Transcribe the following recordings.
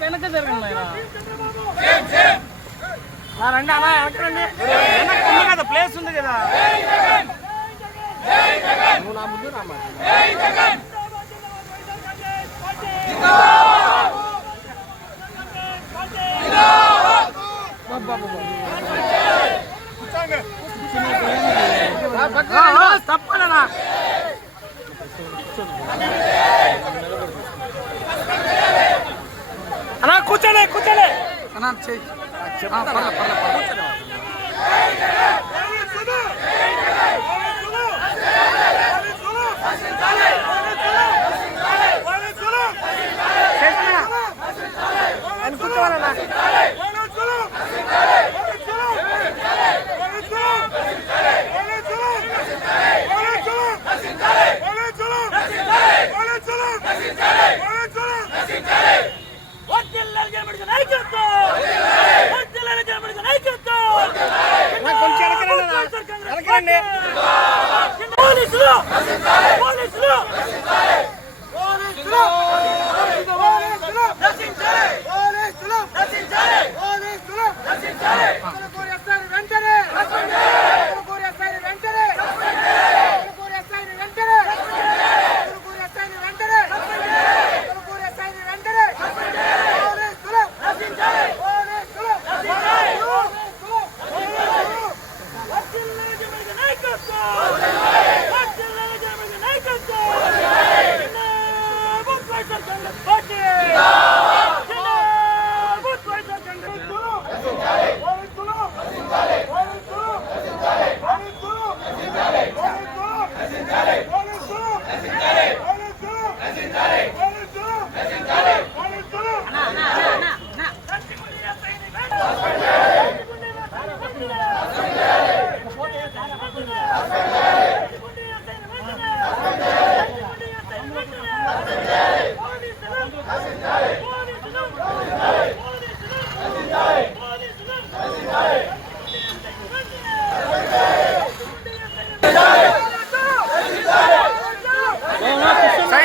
వెనక జరగండి రండి అలా వెనకరండి కదా ప్లేస్ ఉంది కదా నువ్వు నా ముందు రా తప్పనా అన్నా కూర్చోలే అన్నా చెయ్యి కూర్చోవాలన్నా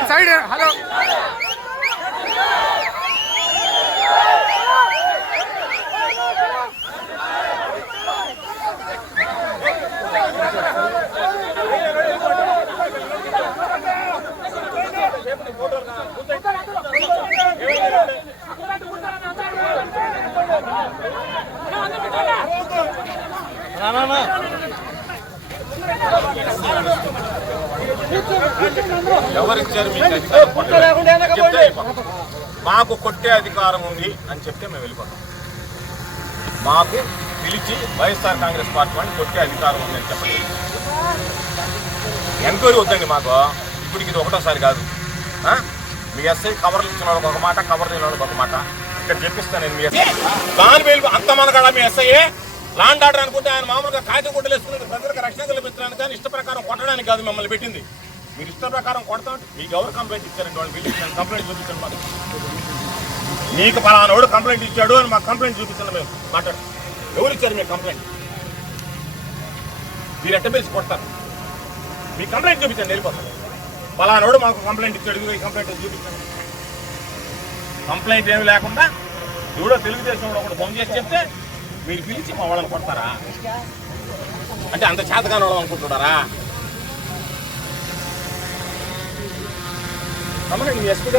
సైడ్ హలో ఎవరిచ్చారు మాకు కొట్టే అధికారం ఉంది అని చెప్తే మేము వెళ్ళిపోతాం. మాకు పిలిచి వైఎస్ఆర్ కాంగ్రెస్ పార్టీ వాళ్ళని కొట్టే అధికారం ఉంది అని చెప్పండి. ఎంక్వైరీ వద్దండి మాకు. ఇప్పటికి ఇది ఒకటోసారి కాదు. మీ ఎస్ఐ కవర్లు ఇచ్చిన వాళ్ళకి ఒక మాట, కవర్ లేని వాళ్ళకి ఒక మాట. ఇక్కడ చెప్పిస్తాను నేను. మీ ఎస్ఐ దాని వేలు అంత మన కదా మీ ఎస్ఐ లాండ్ ఆర్డర్ అనుకుంటే ఆయన మామూలుగా కాగితం గుడ్డలు వేసుకుని ప్రజలకు రక్షణ కల్పించడానికి కానీ ఇష్ట ప్రకారం కొట్టడానికి కాదు మిమ్మల్ని పెట్టింది. మీరు ఇష్ట ప్రకారం కొడతామంటే మీకు ఎవరు కంప్లైంట్ ఇచ్చారండి? వాళ్ళు పిలిచి కంప్లైంట్ చూపించండి. మాకు మీకు పలానాడు కంప్లైంట్ ఇచ్చాడు అని మాకు కంప్లైంట్ చూపించండి. మేము మాట్లాడు ఎవరు ఇచ్చారు మీకు కంప్లైంట్? మీరు ఎట్ట పిలిచి కొడతారు? మీ కంప్లైంట్ చూపించండి, వెళ్ళిపోతారు. పలానాడు మాకు కంప్లైంట్ ఇచ్చాడు, ఈ కంప్లైంట్ చూపించండి. కంప్లైంట్ ఏమి లేకుండా ఎవడో తెలుగుదేశం ఒకటి ఫోన్ చేసి చెప్తే మీరు పిలిచి మా వాళ్ళని కొడతారా? అంటే అంత చేతగాని వాళ్ళం అనుకుంటున్నారా? ఎస్పీ